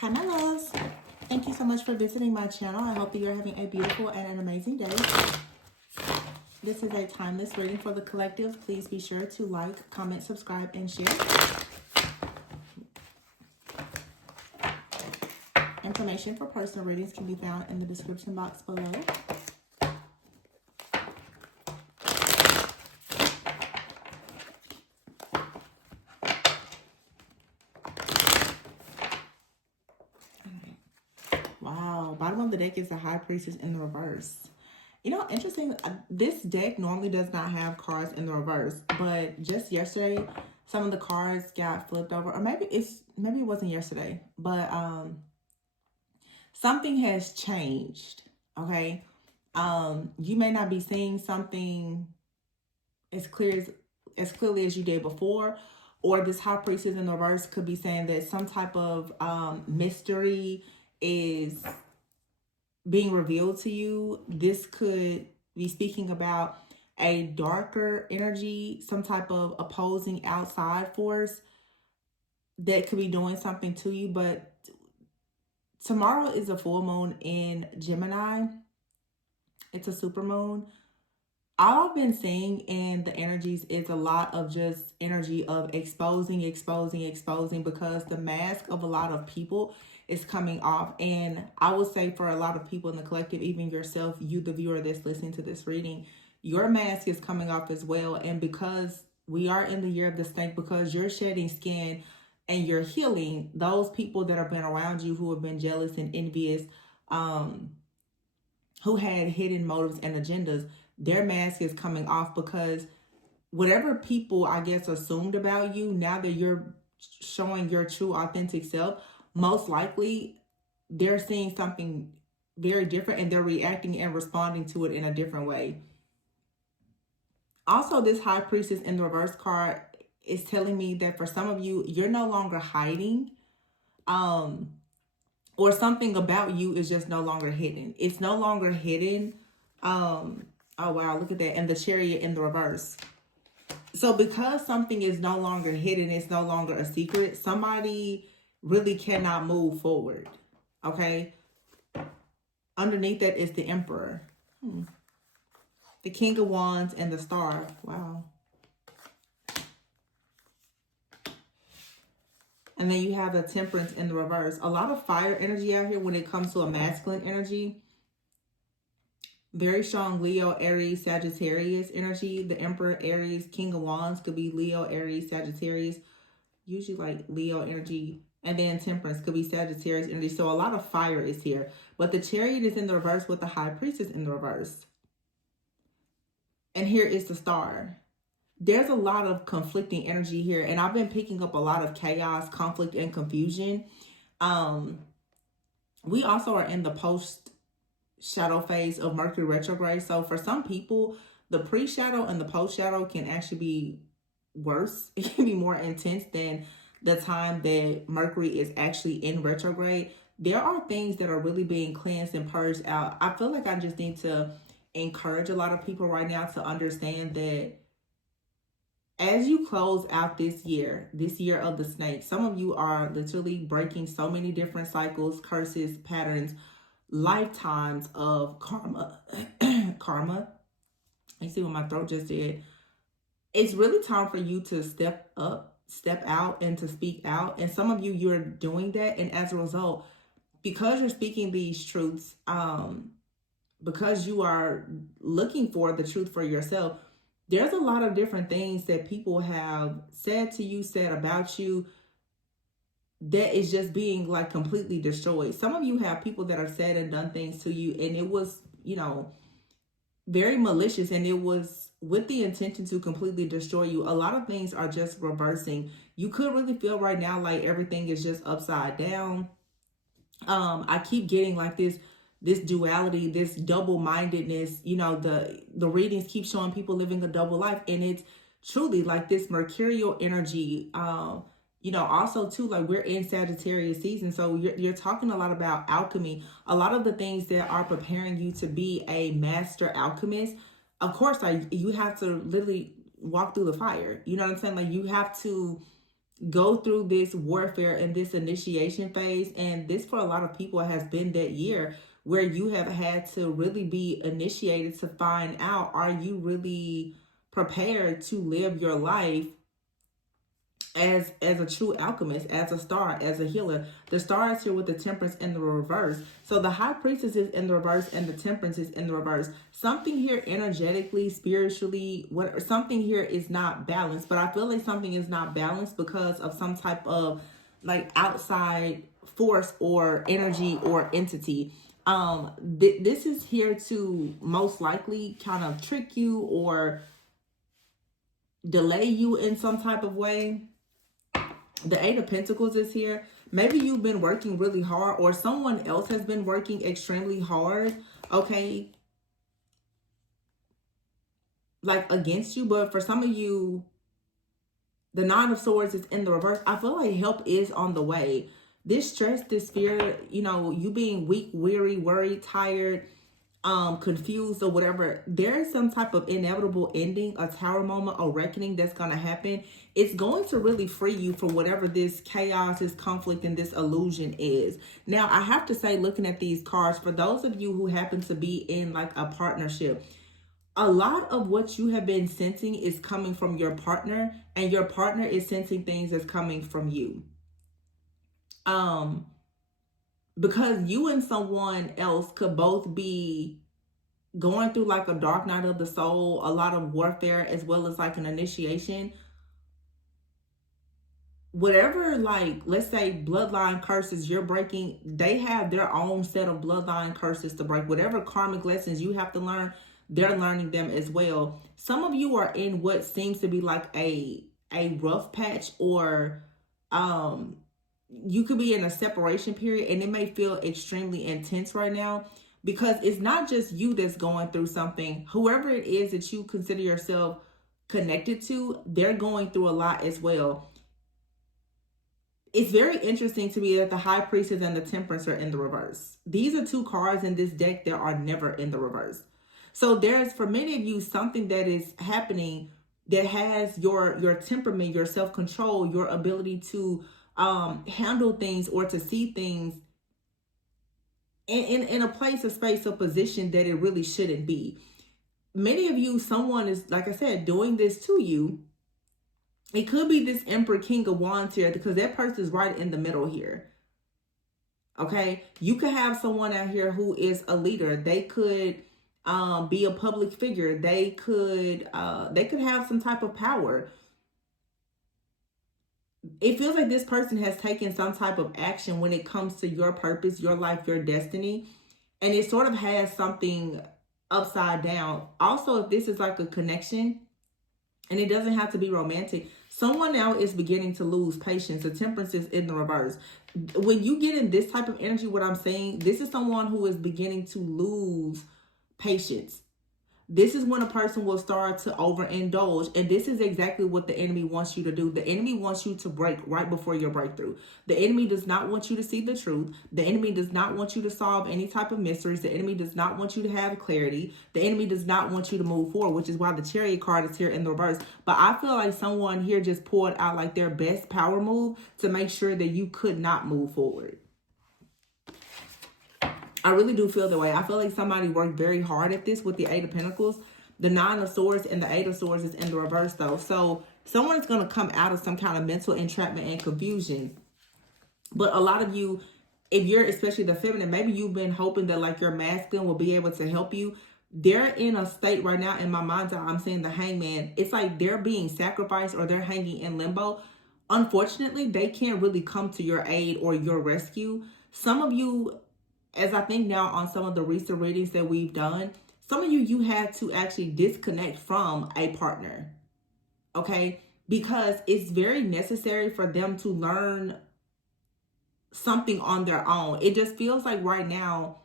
Hi, my loves. Thank you so much for visiting my channel. I hope that you're having a beautiful and an amazing day. This is a timeless reading for the collective. Please be sure to like, comment, subscribe, and share. Information for personal readings can be found in the description box below. Wow, bottom of the deck is the High Priestess in the reverse. You know, interesting, this deck normally does not have cards in the reverse, but just yesterday, some of the cards got flipped over, or maybe it wasn't yesterday, but something has changed, okay? You may not be seeing something as clearly as you did before, or this High Priestess in the reverse could be saying that some type of mystery is being revealed to you. This could be speaking about a darker energy, some type of opposing outside force that could be doing something to you. But tomorrow is a full moon in Gemini. It's a super moon. All I've been seeing in the energies is a lot of just energy of exposing, because the mask of a lot of people is coming off. And I would say for a lot of people in the collective, even yourself, you, the viewer that's listening to this reading, your mask is coming off as well. And because we are in the year of the snake, because you're shedding skin and you're healing, those people that have been around you who have been jealous and envious, who had hidden motives and agendas, their mask is coming off, because whatever people, I guess, assumed about you, now that you're showing your true authentic self, most likely they're seeing something very different and they're reacting and responding to it in a different way. Also, this High Priestess in the reverse card is telling me that for some of you, you're no longer hiding, or something about you is just no longer hidden. It's no longer hidden. Oh, wow, look at that. And the Chariot in the reverse. So because something is no longer hidden, it's no longer a secret, somebody really cannot move forward, okay? Underneath that is the Emperor. The King of Wands and the Star. Wow. And then you have the Temperance in the reverse. A lot of fire energy out here when it comes to a masculine energy. Very strong Leo, Aries, Sagittarius energy. The Emperor, Aries, King of Wands could be Leo, Aries, Sagittarius. Usually like Leo energy. And then Temperance could be Sagittarius energy. So a lot of fire is here. But the Chariot is in the reverse with the High Priestess in the reverse. And here is the Star. There's a lot of conflicting energy here. And I've been picking up a lot of chaos, conflict, and confusion. We also are in the post-shadow phase of Mercury retrograde. So for some people, the pre-shadow and the post-shadow can actually be worse. It can be more intense than the time that Mercury is actually in retrograde. There are things that are really being cleansed and purged out. I feel like I just need to encourage a lot of people right now to understand that as you close out this year of the snake, some of you are literally breaking so many different cycles, curses, patterns, lifetimes of karma. Karma. You see what my throat just did? It's really time for you to step up, step out, and to speak out. And some of you, you're doing that. And as a result, because you're speaking these truths, because you are looking for the truth for yourself, there's a lot of different things that people have said to you, said about you, that is just being like completely destroyed. Some of you have people that have said and done things to you, and it was, you know, very malicious, and it was with the intention to completely destroy you. A lot of things are just reversing. You could really feel right now like everything is just upside down. I keep getting like this duality, this double-mindedness. You know, the readings keep showing people living a double life, and it's truly like this mercurial energy. You know, also too, like we're in Sagittarius season, so you're talking a lot about alchemy. A lot of the things that are preparing you to be a master alchemist. Of course, like you have to literally walk through the fire. You know what I'm saying? Like you have to go through this warfare and this initiation phase. And this, for a lot of people, has been that year where you have had to really be initiated to find out, are you really prepared to live your life as a true alchemist, as a star, as a healer? The star is here with the temperance in the reverse. So the high priestess is in the reverse and the temperance is in the reverse. Something here energetically, spiritually, something here is not balanced. But I feel like something is not balanced because of some type of like outside force or energy or entity. This is here to most likely kind of trick you or delay you in some type of way. The Eight of Pentacles is here. Maybe you've been working really hard, or someone else has been working extremely hard, okay, like against you. But for some of you, the Nine of Swords is in the reverse. I feel like help is on the way. This stress, this fear, you know, you being weak, weary, worried, tired, confused or whatever, there is some type of inevitable ending, a tower moment, a reckoning that's going to happen. It's going to really free you from whatever this chaos, this conflict, and this illusion is. Now, I have to say, looking at these cards, for those of you who happen to be in like a partnership, a lot of what you have been sensing is coming from your partner, and your partner is sensing things that's coming from you. Because you and someone else could both be going through like a dark night of the soul, a lot of warfare, as well as like an initiation. Whatever, like, let's say bloodline curses you're breaking, they have their own set of bloodline curses to break. Whatever karmic lessons you have to learn, they're learning them as well. Some of you are in what seems to be like a rough patch, or you could be in a separation period, and it may feel extremely intense right now, because it's not just you that's going through something. Whoever it is that you consider yourself connected to, they're going through a lot as well. It's very interesting to me that the High Priestess and the Temperance are in the reverse. These are two cards in this deck that are never in the reverse. So there's, for many of you, something that is happening that has your temperament, your self-control, your ability to handle things or to see things in a place, a space, a position that it really shouldn't be. Many of you, someone is, like I said, doing this to you. It could be this Emperor, King of Wands here, because that person is right in the middle here. Okay, you could have someone out here who is a leader. They could be a public figure. They could have some type of power. It feels like this person has taken some type of action when it comes to your purpose, your life, your destiny. And it sort of has something upside down. Also, if this is like a connection, and it doesn't have to be romantic, someone now is beginning to lose patience. The Temperance is in the reverse. When you get in this type of energy, what I'm saying, this is someone who is beginning to lose patience. This is when a person will start to overindulge. And this is exactly what the enemy wants you to do. The enemy wants you to break right before your breakthrough. The enemy does not want you to see the truth. The enemy does not want you to solve any type of mysteries. The enemy does not want you to have clarity. The enemy does not want you to move forward, which is why the Chariot card is here in the reverse. But I feel like someone here just pulled out like their best power move to make sure that you could not move forward. I really do feel that way. I feel like somebody worked very hard at this with the Eight of Pentacles. The Nine of Swords and the Eight of Swords is in the reverse though. So someone's going to come out of some kind of mental entrapment and confusion. But a lot of you, if you're especially the feminine, maybe you've been hoping that like your masculine will be able to help you. They're in a state right now, in my mind's eye, I'm saying the Hangman. It's like they're being sacrificed or they're hanging in limbo. Unfortunately, they can't really come to your aid or your rescue. Some of you, as I think now on some of the recent readings that we've done, some of you had to actually disconnect from a partner, okay? Because it's very necessary for them to learn something on their own. It just feels like right now,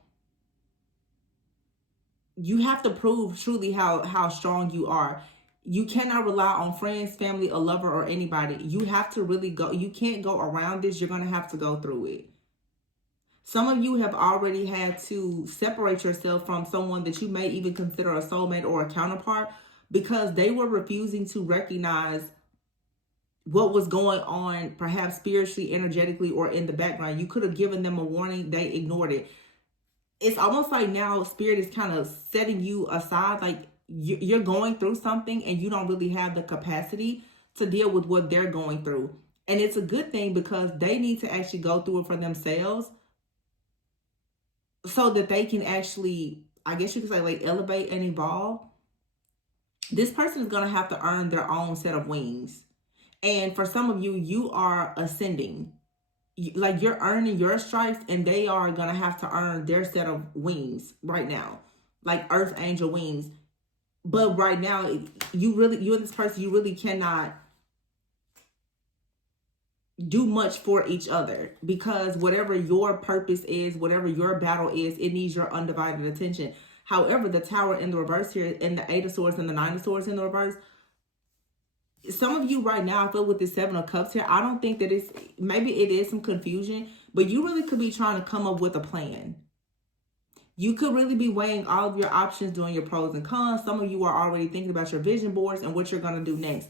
you have to prove truly how strong you are. You cannot rely on friends, family, a lover, or anybody. You have to really go. You can't go around this. You're going to have to go through it. Some of you have already had to separate yourself from someone that you may even consider a soulmate or a counterpart because they were refusing to recognize what was going on, perhaps spiritually, energetically, or in the background. You could have given them a warning. They ignored it. It's almost like now Spirit is kind of setting you aside. Like you're going through something and you don't really have the capacity to deal with what they're going through. And it's a good thing because they need to actually go through it for themselves so that they can actually, I guess you could say, like elevate and evolve. This person is going to have to earn their own set of wings. And for some of you, you are ascending. Like you're earning your stripes and they are going to have to earn their set of wings right now. Like earth angel wings. But right now, you and this person, you really cannot do much for each other because whatever your purpose is, whatever your battle is, it needs your undivided attention. However, the Tower in the reverse here, and the Eight of Swords and the Nine of Swords in the reverse, some of you right now, I feel with the Seven of Cups here, I don't think that it's, maybe it is some confusion, but you really could be trying to come up with a plan. You could really be weighing all of your options, doing your pros and cons. Some of you are already thinking about your vision boards and what you're going to do next.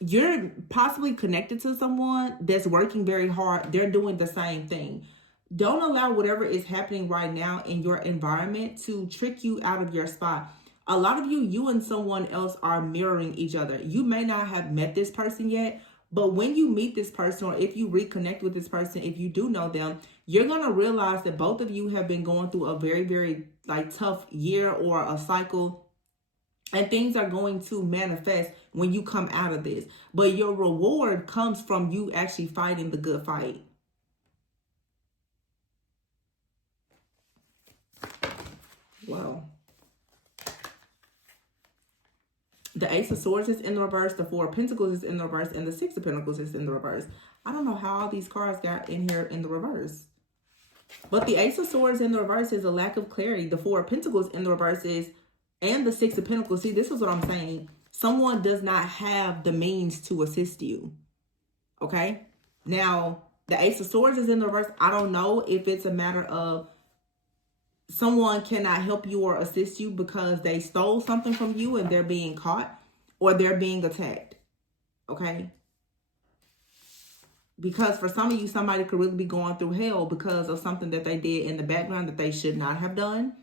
You're possibly connected to someone that's working very hard. They're doing the same thing. Don't allow whatever is happening right now in your environment to trick you out of your spot. A lot of you and someone else are mirroring each other. You may not have met this person yet, but when you meet this person, or if you reconnect with this person, if you do know them, you're going to realize that both of you have been going through a very, very like tough year or a cycle. And things are going to manifest when you come out of this. But your reward comes from you actually fighting the good fight. Wow. The Ace of Swords is in the reverse. The Four of Pentacles is in the reverse. And the Six of Pentacles is in the reverse. I don't know how all these cards got in here in the reverse. But the Ace of Swords in the reverse is a lack of clarity. The Four of Pentacles in the reverse is, and the Six of Pentacles. See, this is what I'm saying. Someone does not have the means to assist you. Okay? Now, the Ace of Swords is in the reverse. I don't know if it's a matter of someone cannot help you or assist you because they stole something from you and they're being caught, or they're being attacked. Okay? Because for some of you, somebody could really be going through hell because of something that they did in the background that they should not have done.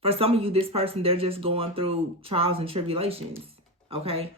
For some of you, this person, they're just going through trials and tribulations. Okay?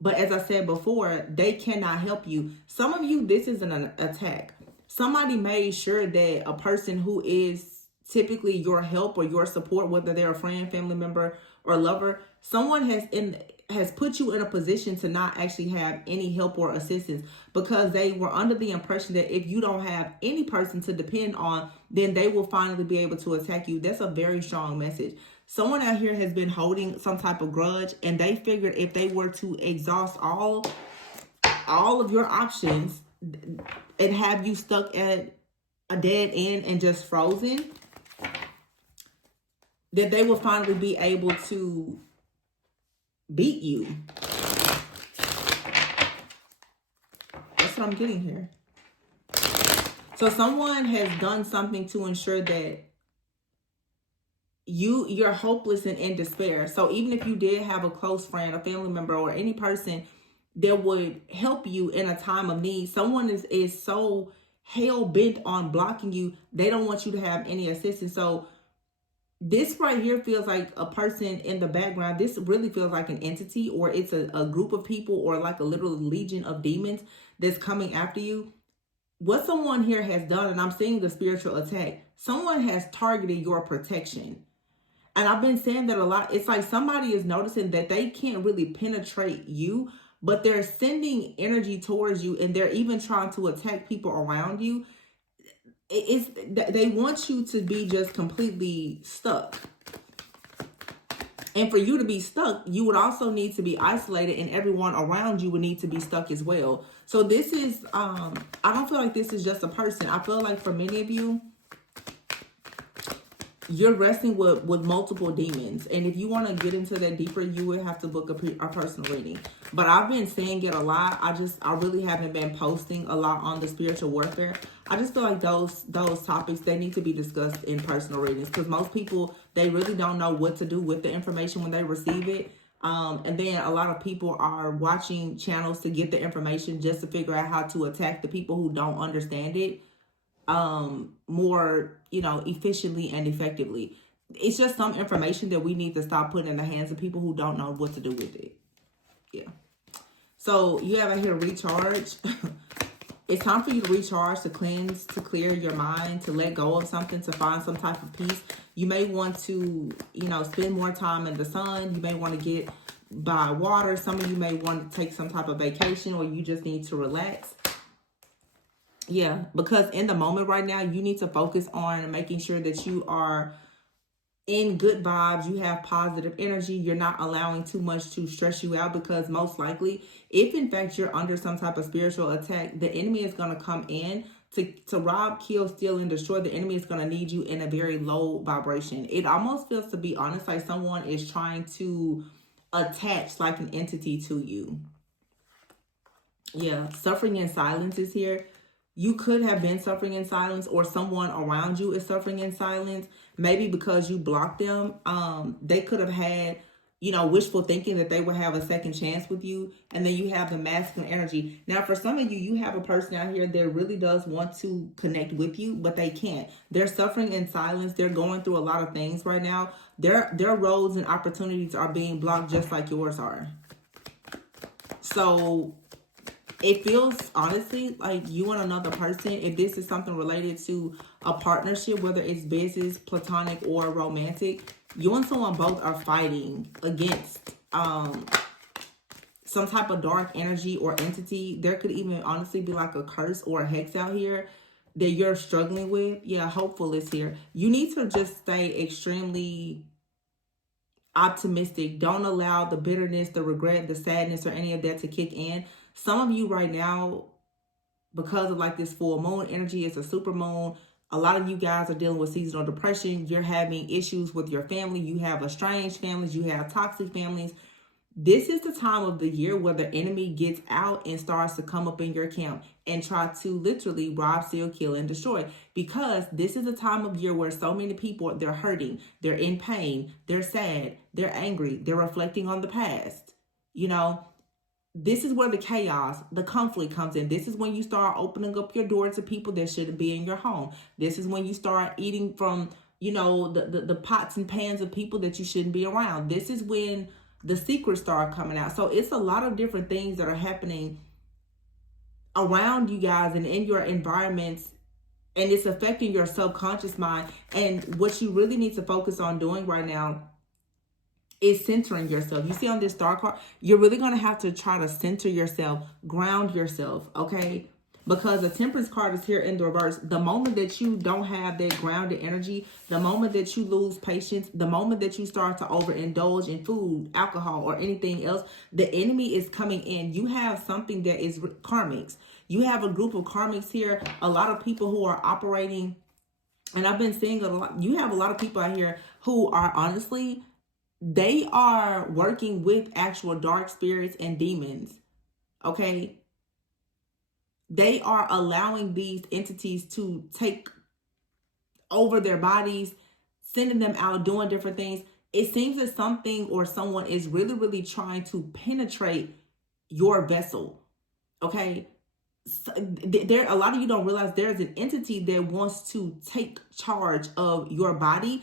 But as I said before, they cannot help you. Some of you, this is an attack. Somebody made sure that a person who is typically your help or your support, whether they're a friend, family member, or lover, someone has put you in a position to not actually have any help or assistance because they were under the impression that if you don't have any person to depend on, then they will finally be able to attack you. That's a very strong message. Someone out here has been holding some type of grudge, and they figured if they were to exhaust all of your options and have you stuck at a dead end and just frozen, that they will finally be able to beat you. That's what I'm getting here. So someone has done something to ensure that you're hopeless and in despair. So even if you did have a close friend, a family member, or any person that would help you in a time of need, someone is so hell-bent on blocking you, they don't want you to have any assistance. So this right here feels like a person in the background. This really feels like an entity, or it's a group of people, or like a literal legion of demons that's coming after you. What someone here has done, and I'm seeing the spiritual attack, someone has targeted your protection. And I've been saying that a lot. It's like somebody is noticing that they can't really penetrate you, but they're sending energy towards you, and they're even trying to attack people around you. They want you to be just completely stuck. And for you to be stuck, you would also need to be isolated, and everyone around you would need to be stuck as well. So this is, I don't feel like this is just a person. I feel like for many of you, you're wrestling with multiple demons. And if you want to get into that deeper, you would have to book a personal reading. But I've been saying it a lot. I really haven't been posting a lot on the spiritual warfare. I just feel like those topics, they need to be discussed in personal readings. Because most people, they really don't know what to do with the information when they receive it. And then a lot of people are watching channels to get the information just to figure out how to attack the people who don't understand it more, efficiently and effectively. It's just some information that we need to stop putting in the hands of people who don't know what to do with it. Yeah. So you have out here recharge. It's time for you to recharge, to cleanse, to clear your mind, to let go of something, to find some type of peace. You may want to, spend more time in the sun. You may want to get by water. Some of you may want to take some type of vacation, or you just need to relax. Yeah, because in the moment right now, you need to focus on making sure that you are in good vibes, you have positive energy, you're not allowing too much to stress you out, because most likely, if in fact you're under some type of spiritual attack, the enemy is going to come in to rob, kill, steal, and destroy. The enemy is going to need you in a very low vibration. It almost feels, to be honest, like someone is trying to attach like an entity to you. Yeah, suffering in silence is here. You could have been suffering in silence, or someone around you is suffering in silence. Maybe because you blocked them. They could have had, wishful thinking that they would have a second chance with you. And then you have the masculine energy. Now, for some of you, you have a person out here that really does want to connect with you, but they can't. They're suffering in silence. They're going through a lot of things right now. Their roads and opportunities are being blocked just like yours are. So it feels, honestly, like you and another person, if this is something related to a partnership, whether it's business, platonic, or romantic, you and someone both are fighting against some type of dark energy or entity. There could even honestly be like a curse or a hex out here that you're struggling with. Yeah, hopeful is here. You need to just stay extremely optimistic. Don't allow the bitterness, the regret, the sadness, or any of that to kick in. Some of you right now, because of like this full moon energy, it's a super moon. A lot of you guys are dealing with seasonal depression. You're having issues with your family. You have estranged families. You have toxic families. This is the time of the year where the enemy gets out and starts to come up in your camp and try to literally rob, steal, kill, and destroy. Because this is a time of year where so many people, they're hurting, they're in pain, they're sad, they're angry, they're reflecting on the past. This is where the chaos, the conflict comes in. This is when you start opening up your door to people that shouldn't be in your home. This is when you start eating from, the pots and pans of people that you shouldn't be around. This is when the secrets start coming out. So it's a lot of different things that are happening around you guys and in your environments, and it's affecting your subconscious mind. And what you really need to focus on doing right now is centering yourself. You see on this star card, you're really going to have to try to center yourself, ground yourself, okay? Because the Temperance card is here in the reverse. The moment that you don't have that grounded energy, the moment that you lose patience, the moment that you start to overindulge in food, alcohol, or anything else, the enemy is coming in. You have something that is karmics. You have a group of karmics here, a lot of people who are operating, and I've been seeing a lot. You have a lot of people out here who are honestly, they are working with actual dark spirits and demons, okay? They are allowing these entities to take over their bodies, sending them out, doing different things. It seems that something or someone is really, really trying to penetrate your vessel, okay? So a lot of you don't realize there's an entity that wants to take charge of your body,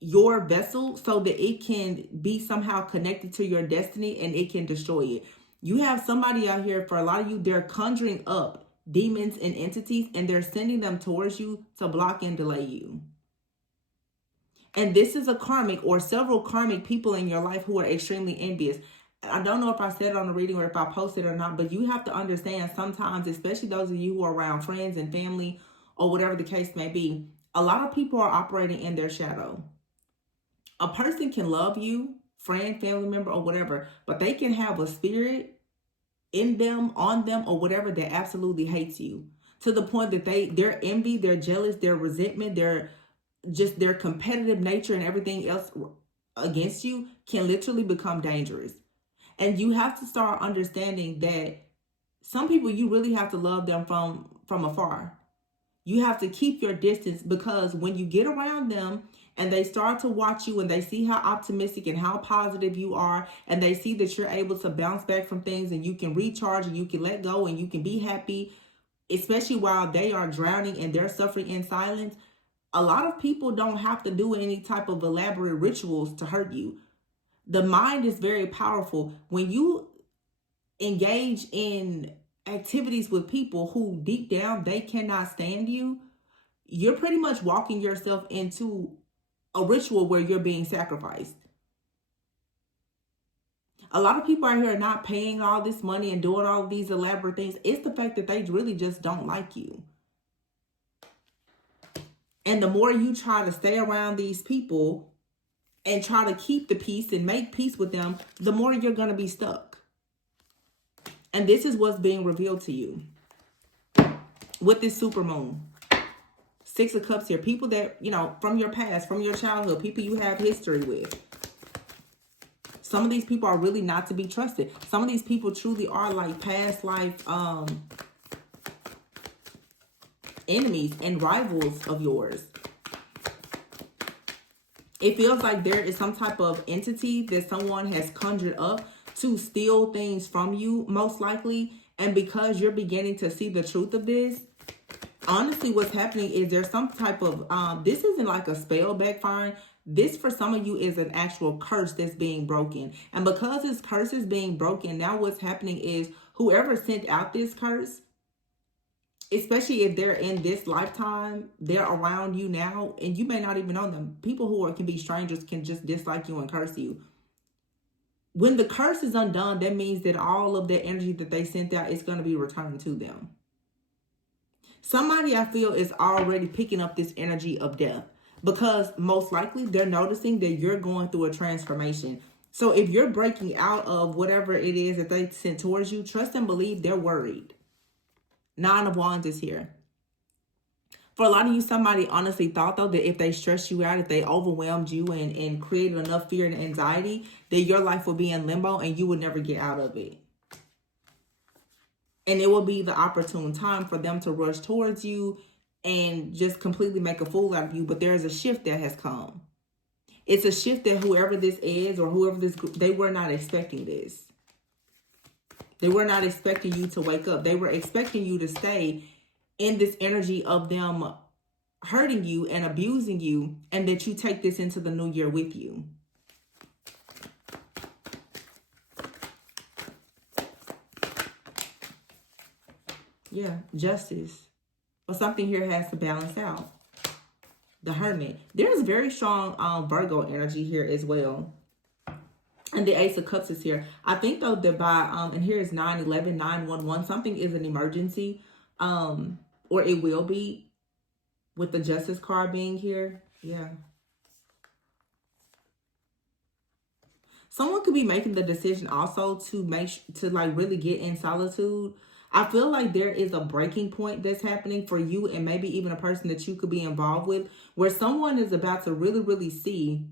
your vessel, so that it can be somehow connected to your destiny and it can destroy it. You have somebody out here, for a lot of you, they're conjuring up demons and entities and they're sending them towards you to block and delay you. And this is a karmic or several karmic people in your life who are extremely envious. I don't know if I said it on the reading or if I posted or not, but you have to understand sometimes, especially those of you who are around friends and family or whatever the case may be, a lot of people are operating in their shadow. A person can love you, friend, family member, or whatever, but they can have a spirit in them, on them, or whatever that absolutely hates you, to the point that their envy, their jealous, their resentment, their competitive nature and everything else against you can literally become dangerous. And you have to start understanding that some people, you really have to love them from afar. You have to keep your distance, because when you get around them and they start to watch you and they see how optimistic and how positive you are, and they see that you're able to bounce back from things and you can recharge and you can let go and you can be happy, especially while they are drowning and they're suffering in silence. A lot of people don't have to do any type of elaborate rituals to hurt you. The mind is very powerful. When you engage in activities with people who deep down they cannot stand you, you're pretty much walking yourself into a ritual where you're being sacrificed. A lot of people out here are not paying all this money and doing all these elaborate things. It's the fact that they really just don't like you. And the more you try to stay around these people and try to keep the peace and make peace with them, the more you're going to be stuck. And this is what's being revealed to you with this super moon. 6 of Cups here. People that, you know, from your past, from your childhood, people you have history with. Some of these people are really not to be trusted. Some of these people truly are like past life enemies and rivals of yours. It feels like there is some type of entity that someone has conjured up to steal things from you, most likely. And because you're beginning to see the truth of this, honestly, what's happening is there's some type of, this isn't like a spell backfiring. This, for some of you, is an actual curse that's being broken. And because this curse is being broken, now what's happening is whoever sent out this curse, especially if they're in this lifetime, they're around you now, and you may not even know them. People who can be strangers can just dislike you and curse you. When the curse is undone, that means that all of the energy that they sent out is going to be returned to them. Somebody, I feel, is already picking up this energy of death because most likely they're noticing that you're going through a transformation. So if you're breaking out of whatever it is that they sent towards you, trust and believe they're worried. 9 of Wands is here. For a lot of you, somebody honestly thought, though, that if they stressed you out, if they overwhelmed you and created enough fear and anxiety, that your life would be in limbo and you would never get out of it. And it will be the opportune time for them to rush towards you and just completely make a fool out of you. But there's a shift that has come. It's a shift that whoever this is or whoever this group, they were not expecting this. They were not expecting you to wake up. They were expecting you to stay in this energy of them hurting you and abusing you, and that you take this into the new year with you. Yeah, justice. But something here has to balance out. The Hermit. There's very strong Virgo energy here as well. And the Ace of Cups is here. I think, though, that by, and here is 911, 911, something is an emergency, or it will be, with the Justice card being here. Yeah. Someone could be making the decision also to like really get in solitude. I feel like there is a breaking point that's happening for you and maybe even a person that you could be involved with, where someone is about to really, really see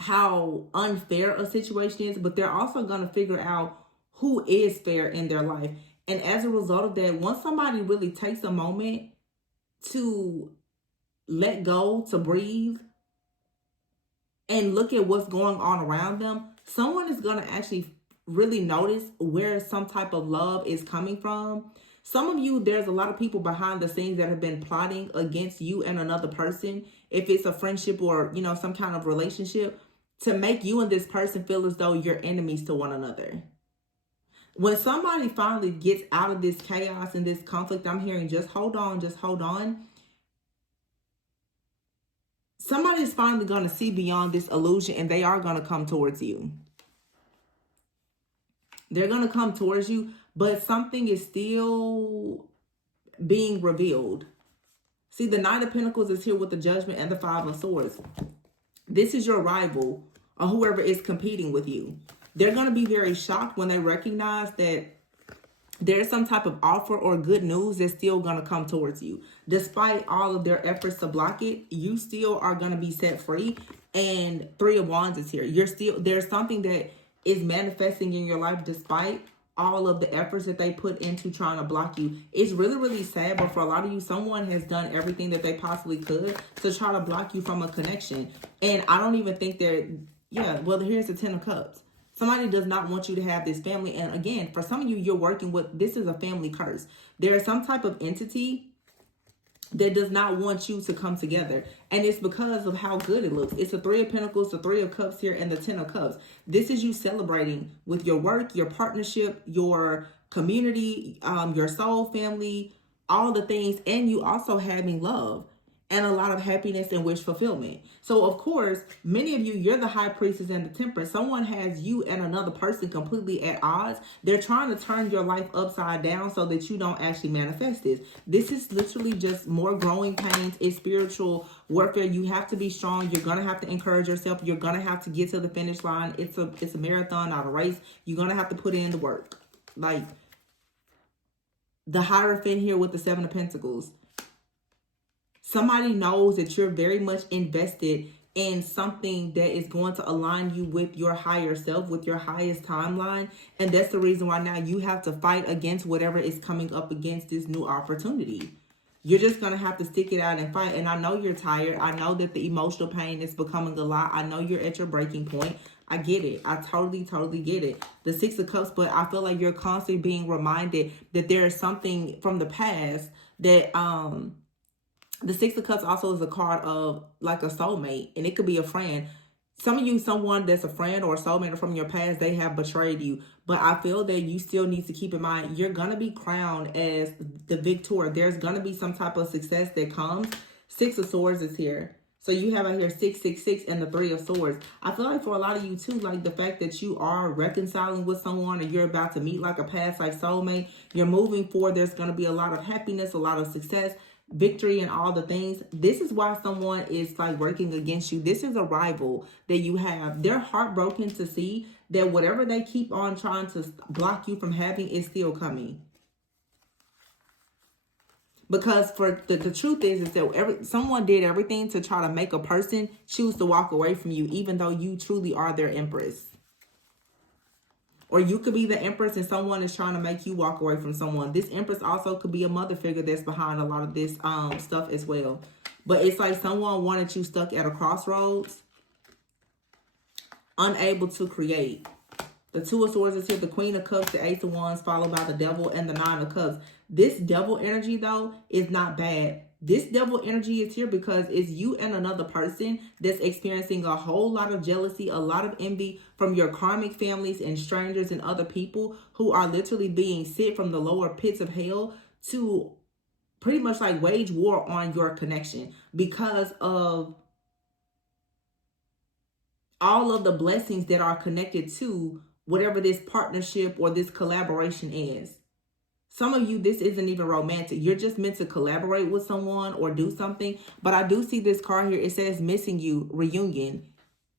how unfair a situation is, but they're also going to figure out who is fair in their life. And as a result of that, once somebody really takes a moment to let go, to breathe, and look at what's going on around them, someone is going to actually really notice where some type of love is coming from. Some of you, there's a lot of people behind the scenes that have been plotting against you and another person, if it's a friendship or, you know, some kind of relationship, to make you and this person feel as though you're enemies to one another. When somebody finally gets out of this chaos and this conflict, I'm hearing just hold on, just hold on. Somebody is finally going to see beyond this illusion, and they are going to come towards you. They're going to come towards you, but something is still being revealed. See, the Knight of Pentacles is here with the Judgment and the 5 of Swords. This is your rival or whoever is competing with you. They're going to be very shocked when they recognize that there's some type of offer or good news that's still going to come towards you. Despite all of their efforts to block it, you still are going to be set free. And 3 of Wands is here. There's something that is manifesting in your life despite all of the efforts that they put into trying to block you. It's really, really sad, but for a lot of you, someone has done everything that they possibly could to try to block you from a connection. And I don't even think well, here's the 10 of Cups. Somebody does not want you to have this family. And again, for some of you, you're working with, this is a family curse. There is some type of entity that does not want you to come together. And it's because of how good it looks. It's the 3 of Pentacles, the 3 of Cups here, and the 10 of Cups. This is you celebrating with your work, your partnership, your community, your soul family, all the things. And you also having love and a lot of happiness and wish fulfillment. So, of course, many of you, you're the High Priestess and the Temperance. Someone has you and another person completely at odds. They're trying to turn your life upside down so that you don't actually manifest this. This is literally just more growing pains. It's spiritual warfare. You have to be strong. You're going to have to encourage yourself. You're going to have to get to the finish line. It's a marathon, not a race. You're going to have to put in the work. Like the Hierophant here with the 7 of Pentacles. Somebody knows that you're very much invested in something that is going to align you with your higher self, with your highest timeline. And that's the reason why now you have to fight against whatever is coming up against this new opportunity. You're just going to have to stick it out and fight. And I know you're tired. I know that the emotional pain is becoming a lot. I know you're at your breaking point. I get it. I totally, totally get it. The 6 of Cups, but I feel like you're constantly being reminded that there is something from the past that, the 6 of Cups also is a card of like a soulmate, and it could be a friend. Some of you, someone that's a friend or a soulmate from your past, they have betrayed you. But I feel that you still need to keep in mind, you're going to be crowned as the victor. There's going to be some type of success that comes. 6 of Swords is here. So you have out here 666 and the 3 of Swords. I feel like for a lot of you too, like the fact that you are reconciling with someone or you're about to meet like a past like soulmate, you're moving forward. There's going to be a lot of happiness, a lot of success, victory, and all the things. This is why someone is like working against you. This is a rival that you have. They're heartbroken to see that whatever they keep on trying to block you from having is still coming. Because for the truth is that someone did everything to try to make a person choose to walk away from you, even though you truly are their empress. Or you could be the empress and someone is trying to make you walk away from someone. This empress also could be a mother figure that's behind a lot of this stuff as well. But it's like someone wanted you stuck at a crossroads, unable to create. The 2 of Swords is here, the Queen of Cups, the Ace of Wands, followed by the Devil and the 9 of Cups. This devil energy, though, is not bad. This devil energy is here because it's you and another person that's experiencing a whole lot of jealousy, a lot of envy from your karmic families and strangers and other people who are literally being sent from the lower pits of hell to pretty much like wage war on your connection because of all of the blessings that are connected to whatever this partnership or this collaboration is. Some of you, this isn't even romantic. You're just meant to collaborate with someone or do something. But I do see this card here. It says missing you, reunion,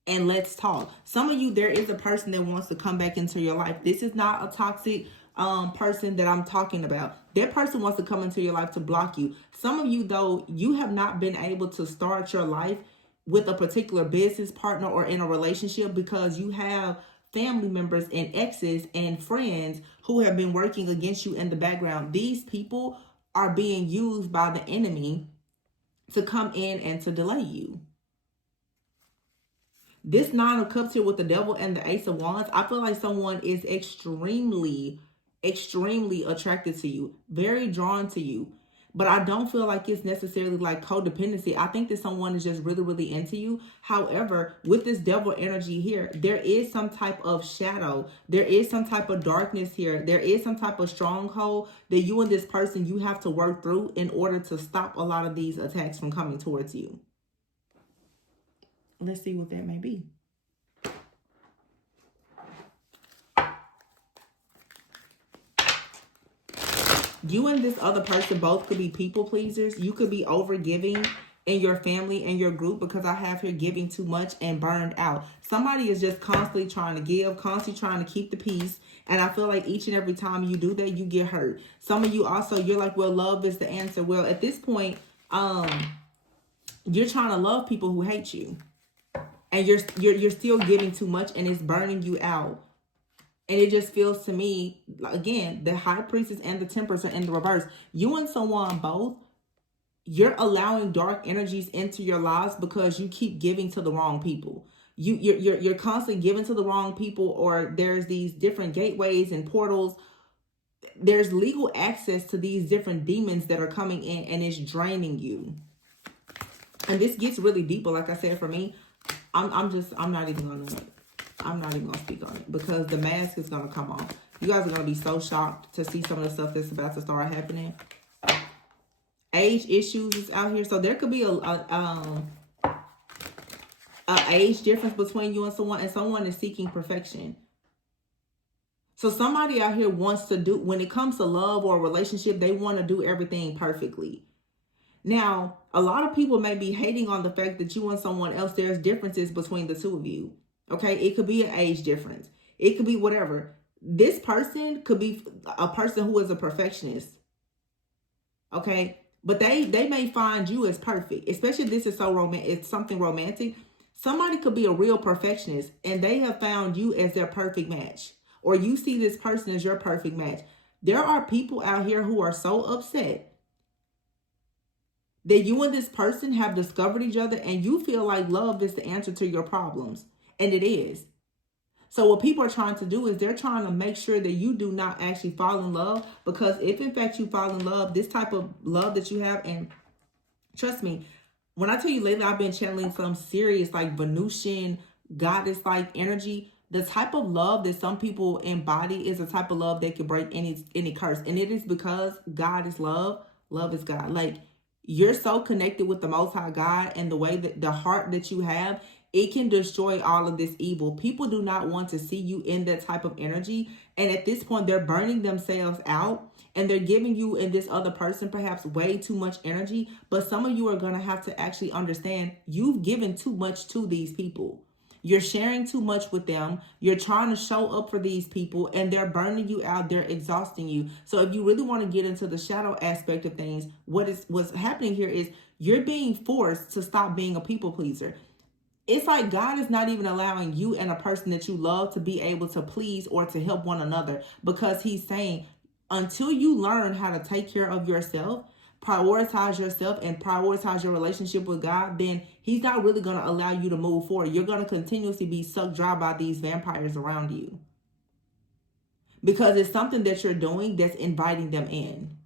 and let's talk. Some of you, there is a person that wants to come back into your life. This is not a toxic person that I'm talking about. That person wants to come into your life to block you. Some of you, though, you have not been able to start your life with a particular business partner or in a relationship because you have family members and exes and friends who have been working against you in the background. These people are being used by the enemy to come in and to delay you. This 9 of Cups here with the Devil and the Ace of Wands, I feel like someone is extremely attracted to you, very drawn to you. But I don't feel like it's necessarily like codependency. I think that someone is just really into you. However, with this devil energy here, there is some type of shadow. There is some type of darkness here. There is some type of stronghold that you and this person, you have to work through in order to stop a lot of these attacks from coming towards you. Let's see what that may be. You and this other person both could be people pleasers. You could be overgiving in your family and your group because I have here giving too much and burned out. Somebody is just constantly trying to give, constantly trying to keep the peace. And I feel like each and every time you do that, you get hurt. Some of you also, you're like, well, love is the answer. Well, at this point, you're trying to love people who hate you. And you're still giving too much and it's burning you out. And it just feels to me, again, the High Priestess and the Temperance are in the reverse. You and someone both, you're allowing dark energies into your lives because you keep giving to the wrong people. You're constantly giving to the wrong people, or there's these different gateways and portals. There's legal access to these different demons that are coming in, and it's draining you. And this gets really deep, but like I said, for me, I'm not even gonna speak on it, because the mask is gonna come off. You guys are gonna be so shocked to see some of the stuff that's about to start happening. Age issues is out here, so there could be a age difference between you and someone is seeking perfection. So somebody out here wants to do, when it comes to love or a relationship, they want to do everything perfectly. Now, a lot of people may be hating on the fact that you and someone else, there's differences between the two of you. Okay, it could be an age difference. It could be whatever. This person could be a person who is a perfectionist. Okay, but they may find you as perfect, especially if this is it's something romantic. Somebody could be a real perfectionist and they have found you as their perfect match, or you see this person as your perfect match. There are people out here who are so upset that you and this person have discovered each other, and you feel like love is the answer to your problems, and it is. So what people are trying to do is they're trying to make sure that you do not actually fall in love, because if in fact you fall in love, this type of love that you have, and trust me, when I tell you lately, I've been channeling some serious like Venusian goddess-like energy. The type of love that some people embody is a type of love that can break any curse. And it is because God is love. Love is God. Like, you're so connected with the Most High God, and the way that the heart that you have, it can destroy all of this evil. People do not want to see you in that type of energy. And at this point, they're burning themselves out, and they're giving you and this other person perhaps way too much energy. But some of you are going to have to actually understand you've given too much to these people. You're sharing too much with them. You're trying to show up for these people, and they're burning you out. They're exhausting you. So if you really want to get into the shadow aspect of things, what's happening here is you're being forced to stop being a people pleaser. It's like God is not even allowing you and a person that you love to be able to please or to help one another, because he's saying, until you learn how to take care of yourself, prioritize yourself, and prioritize your relationship with God, then he's not really going to allow you to move forward. You're going to continuously be sucked dry by these vampires around you, because it's something that you're doing that's inviting them in.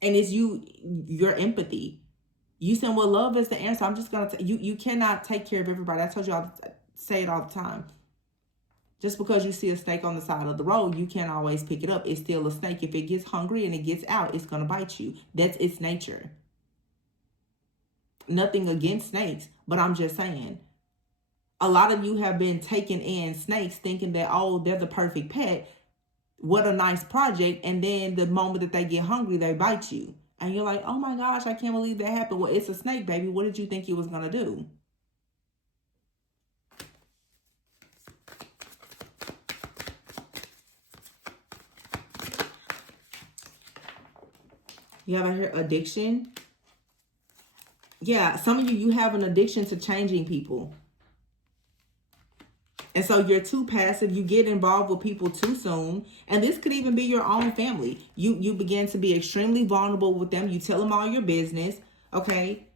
And it's your empathy. You saying, well, love is the answer. I'm just going to, you cannot take care of everybody. I told you, I'll say it all the time. Just because you see a snake on the side of the road, you can't always pick it up. It's still a snake. If it gets hungry and it gets out, it's going to bite you. That's its nature. Nothing against snakes, but I'm just saying, a lot of you have been taking in snakes thinking that, oh, they're the perfect pet. What a nice project. And then the moment that they get hungry, they bite you. And you're like, oh my gosh, I can't believe that happened. Well, it's a snake, baby. What did you think it was going to do? You have here addiction. Yeah, some of you have an addiction to changing people. And so you're too passive. You get involved with people too soon. And this could even be your own family. You begin to be extremely vulnerable with them. You tell them all your business. Okay.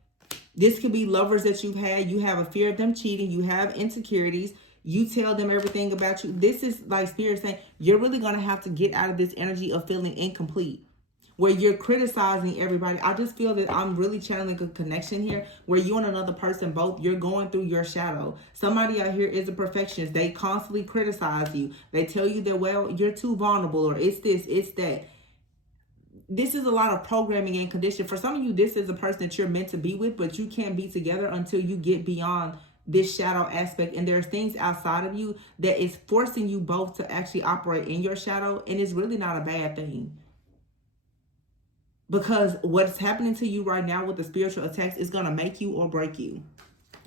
This could be lovers that you've had. You have a fear of them cheating. You have insecurities. You tell them everything about you. This is like Spirit saying, you're really going to have to get out of this energy of feeling incomplete, where you're criticizing everybody. I just feel that I'm really channeling a connection here where you and another person both, you're going through your shadow. Somebody out here is a perfectionist. They constantly criticize you. They tell you that, well, you're too vulnerable, or it's this, it's that. This is a lot of programming and conditioning. For some of you, this is a person that you're meant to be with, but you can't be together until you get beyond this shadow aspect. And there's things outside of you that is forcing you both to actually operate in your shadow. And it's really not a bad thing. Because what's happening to you right now with the spiritual attacks is going to make you or break you.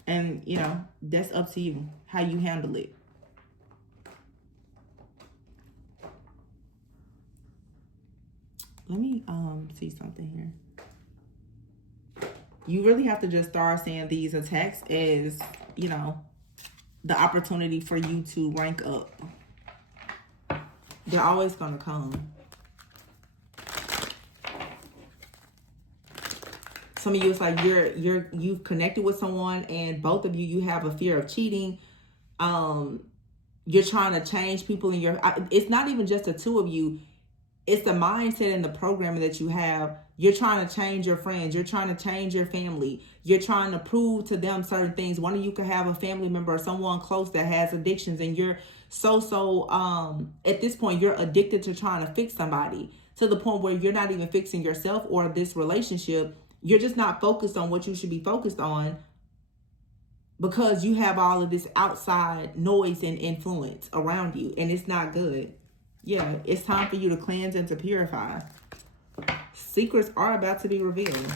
And, you know, that's up to you, how you handle it. Let me see something here. You really have to just start seeing these attacks as, you know, the opportunity for you to rank up. They're always going to come. Some of you, it's like you've connected with someone, and both of you have a fear of cheating. You're trying to change people in your, it's not even just the two of you. It's the mindset and the programming that you have. You're trying to change your friends. You're trying to change your family. You're trying to prove to them certain things. One of you could have a family member or someone close that has addictions, and you're at this point, you're addicted to trying to fix somebody, to the point where you're not even fixing yourself or this relationship. You're just not focused on what you should be focused on, because you have all of this outside noise and influence around you, and it's not good. Yeah, it's time for you to cleanse and to purify. Secrets are about to be revealed.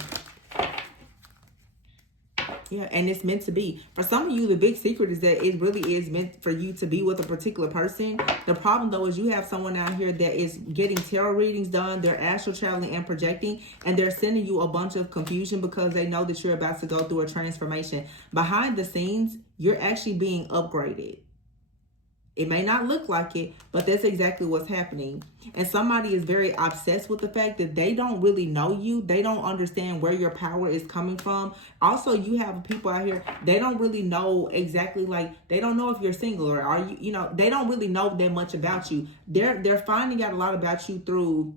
Yeah, and it's meant to be. For some of you, the big secret is that it really is meant for you to be with a particular person. The problem, though, is you have someone out here that is getting tarot readings done. They're astral traveling and projecting, and they're sending you a bunch of confusion because they know that you're about to go through a transformation. Behind the scenes, you're actually being upgraded. It may not look like it, but that's exactly what's happening. And somebody is very obsessed with the fact that they don't really know you. They don't understand where your power is coming from. Also, you have people out here, they don't really know exactly, like, they don't know if you're single or are you, they don't really know that much about you. They're finding out a lot about you through,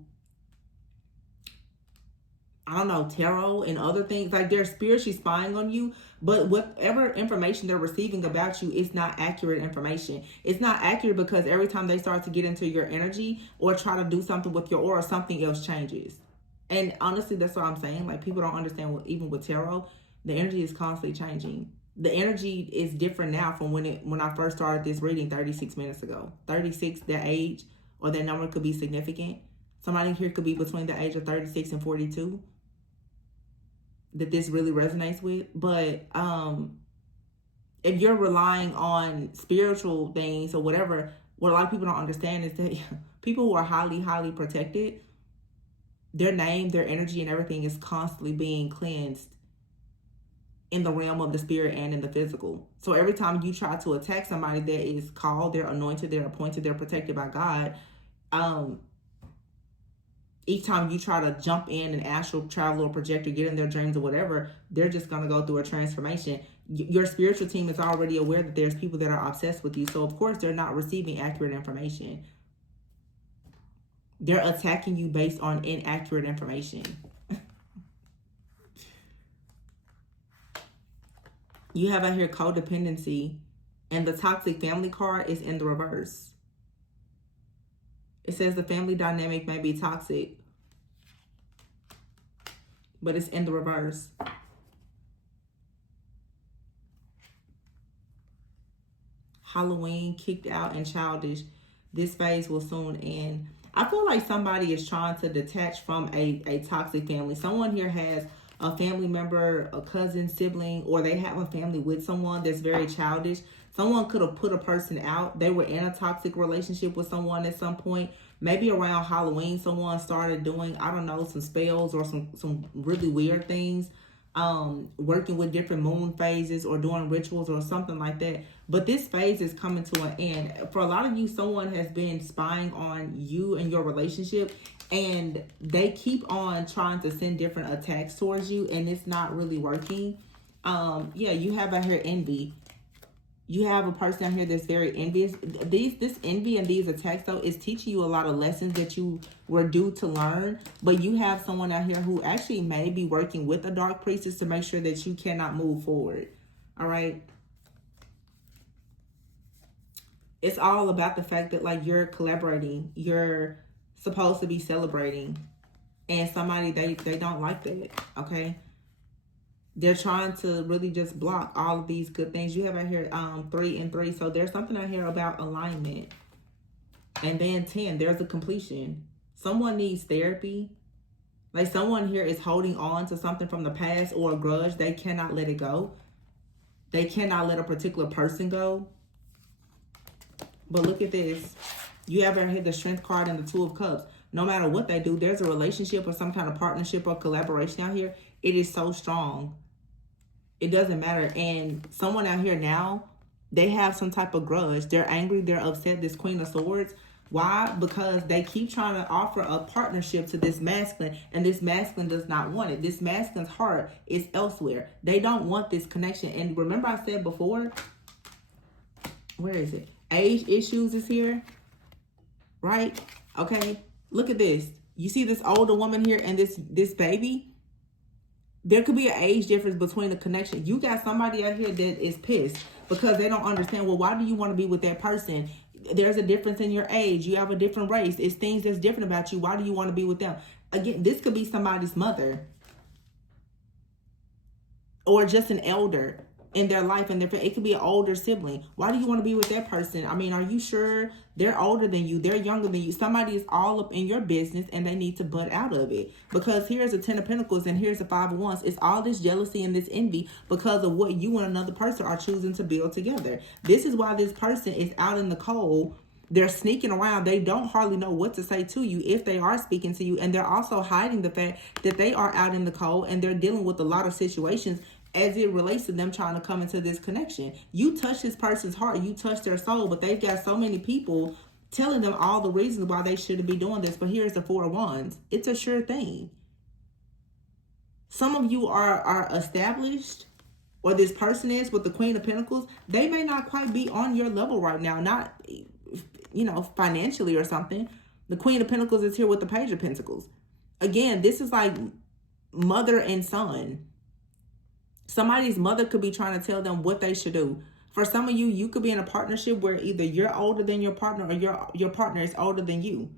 I don't know, tarot and other things. Like, they're spiritually spying on you, but whatever information they're receiving about you is not accurate information. It's not accurate because every time they start to get into your energy or try to do something with your aura, something else changes. And honestly, that's what I'm saying. Like, people don't understand even with tarot, the energy is constantly changing. The energy is different now from when I first started this reading 36 minutes ago. 36, the age or that number could be significant. Somebody here could be between the age of 36 and 42. That this really resonates with. But if you're relying on spiritual things or whatever, what a lot of people don't understand is that people who are highly, highly protected, their name, their energy, and everything is constantly being cleansed in the realm of the spirit and in the physical. So every time you try to attack somebody that is called, they're anointed, they're appointed, they're protected by God, each time you try to jump in and astral travel or project or get in their dreams or whatever, they're just going to go through a transformation. Your spiritual team is already aware that there's people that are obsessed with you. So, of course, they're not receiving accurate information. They're attacking you based on inaccurate information. You have out here codependency, and the toxic family card is in the reverse. It says the family dynamic may be toxic, but it's in the reverse. Halloween, kicked out, and childish. This phase will soon end. I feel like somebody is trying to detach from a toxic family. Someone here has a family member, a cousin, sibling, or they have a family with someone that's very childish. Someone could have put a person out. They were in a toxic relationship with someone at some point. Maybe around Halloween, someone started doing, I don't know, some spells or some really weird things. Working with different moon phases or doing rituals or something like that. But this phase is coming to an end. For a lot of you, someone has been spying on you and your relationship, and they keep on trying to send different attacks towards you, and it's not really working. Yeah, you have out here envy. You have a person out here that's very envious. This envy and these attacks, though, is teaching you a lot of lessons that you were due to learn. But you have someone out here who actually may be working with a dark priestess to make sure that you cannot move forward. All right. It's all about the fact that, like, you're collaborating. You're supposed to be celebrating. And somebody, they don't like that. Okay. They're trying to really just block all of these good things. You have out here 3 and 3. So there's something out here about alignment. And then 10, there's a completion. Someone needs therapy. Like, someone here is holding on to something from the past or a grudge. They cannot let it go. They cannot let a particular person go. But look at this. You have out here the Strength card and the 2 of Cups. No matter what they do, there's a relationship or some kind of partnership or collaboration out here. It is so strong. It doesn't matter. And someone out here now, they have some type of grudge. They're angry. They're upset. This Queen of Swords. Why? Because they keep trying to offer a partnership to this masculine, and this masculine does not want it. This masculine's heart is elsewhere. They don't want this connection. And remember I said before, where is it? Age issues is here, right? Okay, look at this. You see this older woman here and this baby? There could be an age difference between the connection. You got somebody out here that is pissed because they don't understand, well, why do you want to be with that person? There's a difference in your age. You have a different race. It's things that's different about you. Why do you want to be with them? Again, this could be somebody's mother or just an elder in their life, and it could be an older sibling. Why do you want to be with that person? I mean, are you sure they're older than you? They're younger than you. Somebody is all up in your business and they need to butt out of it. Because here's a 10 of Pentacles and here's a 5 of Wands. It's all this jealousy and this envy because of what you and another person are choosing to build together. This is why this person is out in the cold. They're sneaking around. They don't hardly know what to say to you if they are speaking to you. And they're also hiding the fact that they are out in the cold and they're dealing with a lot of situations as it relates to them trying to come into this connection. You touch this person's heart, you touch their soul, but they've got so many people telling them all the reasons why they shouldn't be doing this. But here's the 4 of Wands. It's a sure thing. Some of you are established, or this person is with the Queen of Pentacles. They may not quite be on your level right now, not, financially or something. The Queen of Pentacles is here with the Page of Pentacles. Again, this is like mother and son. Somebody's mother could be trying to tell them what they should do. For some of you, you could be in a partnership where either you're older than your partner or your partner is older than you.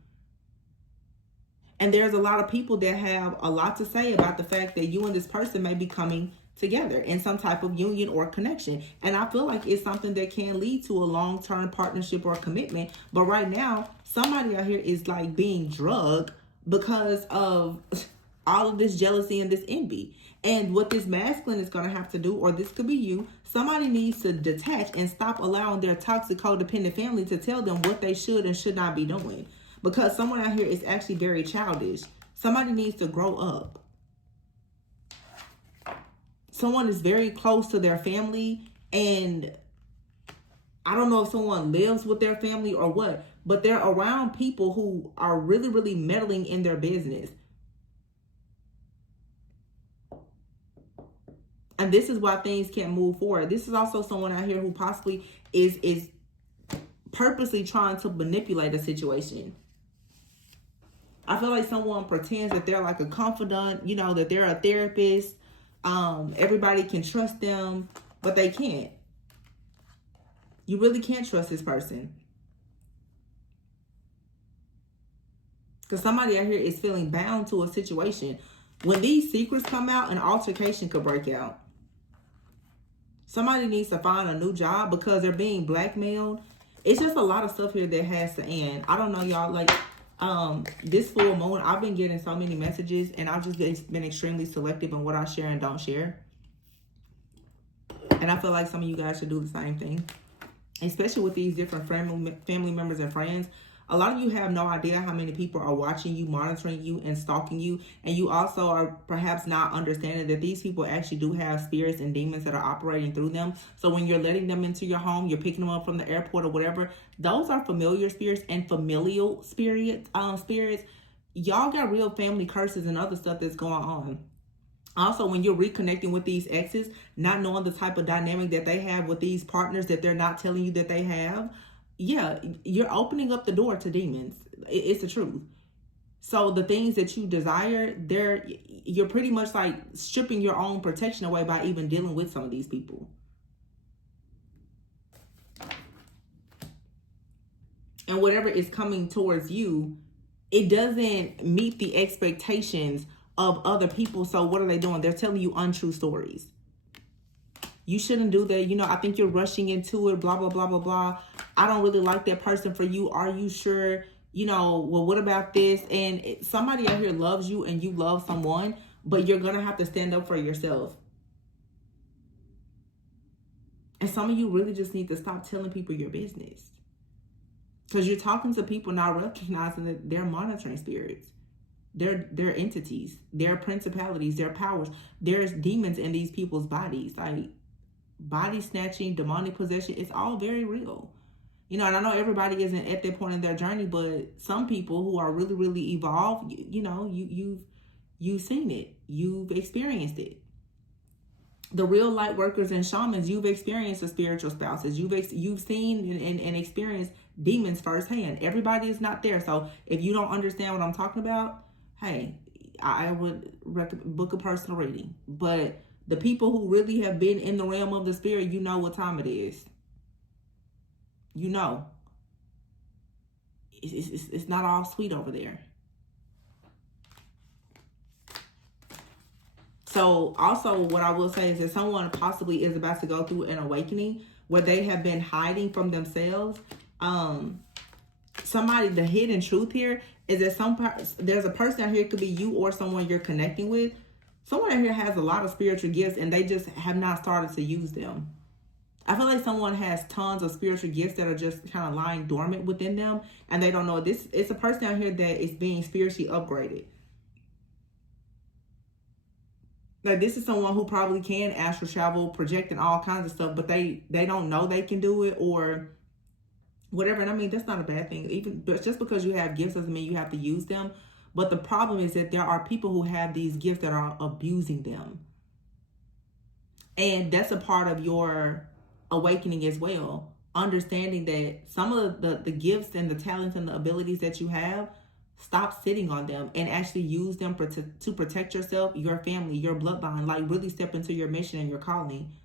And there's a lot of people that have a lot to say about the fact that you and this person may be coming together in some type of union or connection. And I feel like it's something that can lead to a long-term partnership or commitment. But right now, somebody out here is like being drugged because of all of this jealousy and this envy. And what this masculine is going to have to do, or this could be you, somebody needs to detach and stop allowing their toxic codependent family to tell them what they should and should not be doing. Because someone out here is actually very childish. Somebody needs to grow up. Someone is very close to their family, and I don't know if someone lives with their family or what, but they're around people who are really, really meddling in their business. And this is why things can't move forward. This is also someone out here who possibly is purposely trying to manipulate a situation. I feel like someone pretends that they're like a confidant, that they're a therapist. Everybody can trust them, but they can't. You really can't trust this person. Because somebody out here is feeling bound to a situation. When these secrets come out, an altercation could break out. Somebody needs to find a new job because they're being blackmailed. It's just a lot of stuff here that has to end. I don't know, y'all. Like, this full moon, I've been getting so many messages, and I've just been extremely selective in what I share and don't share. And I feel like some of you guys should do the same thing, especially with these different family members and friends. A lot of you have no idea how many people are watching you, monitoring you, and stalking you. And you also are perhaps not understanding that these people actually do have spirits and demons that are operating through them. So when you're letting them into your home, you're picking them up from the airport or whatever, those are familiar spirits and familial spirits. Y'all got real family curses and other stuff that's going on. Also, when you're reconnecting with these exes, not knowing the type of dynamic that they have with these partners that they're not telling you that they have, yeah, you're opening up the door to demons. It's the truth. So the things that you desire, you're pretty much like stripping your own protection away by even dealing with some of these people. And whatever is coming towards you, it doesn't meet the expectations of other people. So what are they doing? They're telling you untrue stories. You shouldn't do that. I think you're rushing into it, blah, blah, blah, blah, blah. I don't really like that person for you. Are you sure? Well, what about this? And somebody out here loves you and you love someone, but you're going to have to stand up for yourself. And some of you really just need to stop telling people your business. Because you're talking to people not recognizing that they're monitoring spirits. They're entities. They're principalities. They're powers. There's demons in these people's bodies. Like, body snatching, demonic possession, it's all very real. You know, and I know everybody isn't at that point in their journey, but some people who are really, really evolved, you know, you've seen it. You've experienced it. The real light workers and shamans, you've experienced the spiritual spouses. You've seen and experienced demons firsthand. Everybody is not there. So if you don't understand what I'm talking about, hey, I would book a personal reading. But the people who really have been in the realm of the spirit, you know what time it is. You know. It's not all sweet over there. So also what I will say is that someone possibly is about to go through an awakening where they have been hiding from themselves. Somebody, the hidden truth here is that there's a person out here, it could be you or someone you're connecting with. Someone out here has a lot of spiritual gifts and they just have not started to use them. I feel like someone has tons of spiritual gifts that are just kind of lying dormant within them and they don't know this. It's a person out here that is being spiritually upgraded. Like, this is someone who probably can astral travel, project, and all kinds of stuff, but they don't know they can do it or whatever. And I mean, that's not a bad thing. Even but just because you have gifts doesn't mean you have to use them. But the problem is that there are people who have these gifts that are abusing them. And that's a part of your awakening as well. Understanding that some of the gifts and the talents and the abilities that you have, stop sitting on them and actually use them to protect yourself, your family, your bloodline. Like, really step into your mission and your calling.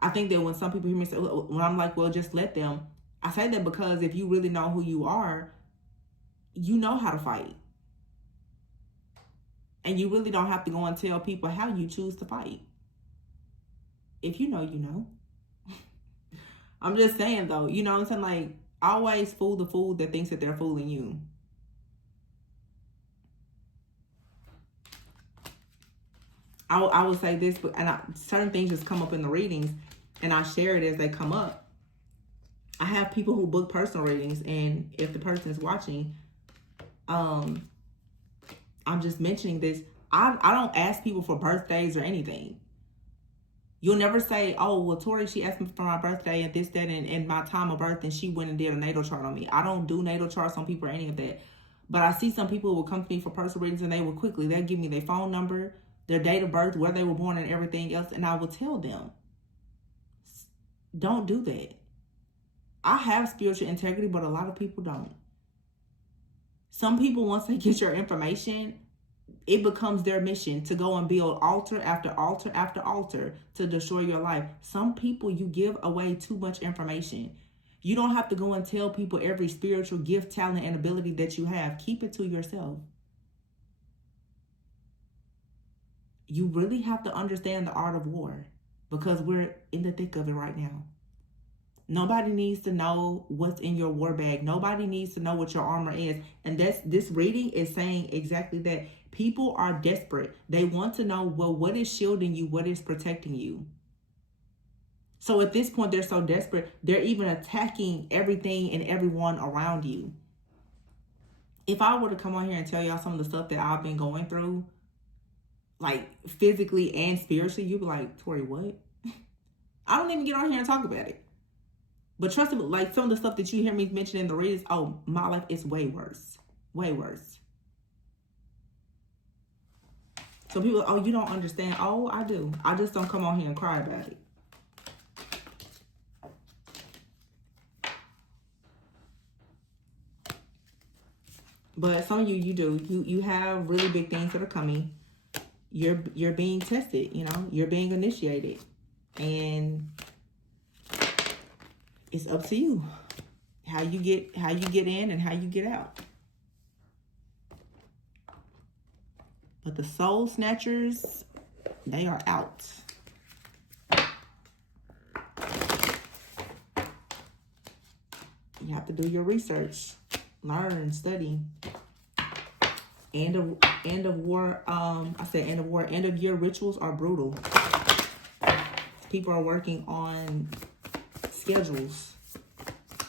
I think that when some people hear me say, when I'm like, well, just let them, I say that because if you really know who you are, you know how to fight. And you really don't have to go and tell people how you choose to fight. If you know, you know. I'm just saying, though, you know what I'm saying? Like, always fool the fool that thinks that they're fooling you. I will say this, but certain things just come up in the readings, and I share it as they come up. I have people who book personal readings, and if the person is watching, I'm just mentioning this. I don't ask people for birthdays or anything. You'll never say, oh, well, Tori, she asked me for my birthday and this, that, and my time of birth, and she went and did a natal chart on me. I don't do natal charts on people or any of that. But I see some people who will come to me for personal readings, and they'll give me their phone number, their date of birth, where they were born, and everything else, and I will tell them, don't do that. I have spiritual integrity, but a lot of people don't. Some people, once they get your information, it becomes their mission to go and build altar after altar after altar to destroy your life. Some people, you give away too much information. You don't have to go and tell people every spiritual gift, talent, and ability that you have. Keep it to yourself. You really have to understand the art of war because we're in the thick of it right now. Nobody needs to know what's in your war bag. Nobody needs to know what your armor is. And this reading is saying exactly that. People are desperate. They want to know, well, what is shielding you? What is protecting you? So at this point, they're so desperate, they're even attacking everything and everyone around you. If I were to come on here and tell y'all some of the stuff that I've been going through, like physically and spiritually, you'd be like, Tori, what? I don't even get on here and talk about it. But trust me, like some of the stuff that you hear me mention in the readings, oh, my life is way worse. Way worse. So people, oh, you don't understand. Oh, I do. I just don't come on here and cry about it. But some of you do. You have really big things that are coming. You're being tested, you know. You're being initiated. And it's up to you how you get in and how you get out. But the soul snatchers, they are out. You have to do your research, learn, study. End of war. I said end of war. End of year rituals are brutal. People are working on schedules.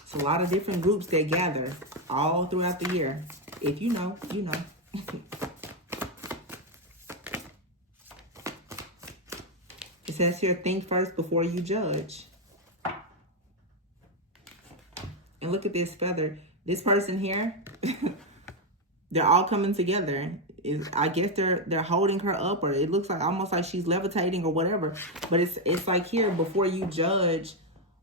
It's a lot of different groups that gather all throughout the year. If you know, you know. It says here, think first before you judge. look at this feather. This person here, they're all coming together. I guess they're holding her up, or it looks like almost like she's levitating or whatever. But it's like here, before you judge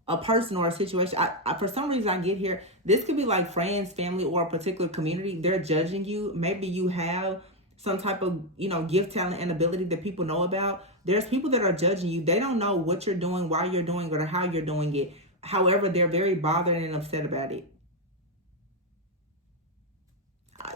a person or a situation, I for some reason I get here, this could be like friends, family, or a particular community. They're judging you. Maybe you have some type of, you know, gift, talent, and ability that people know about. There's people that are judging you. They don't know what you're doing, why you're doing it, or how you're doing it. However, they're very bothered and upset about it.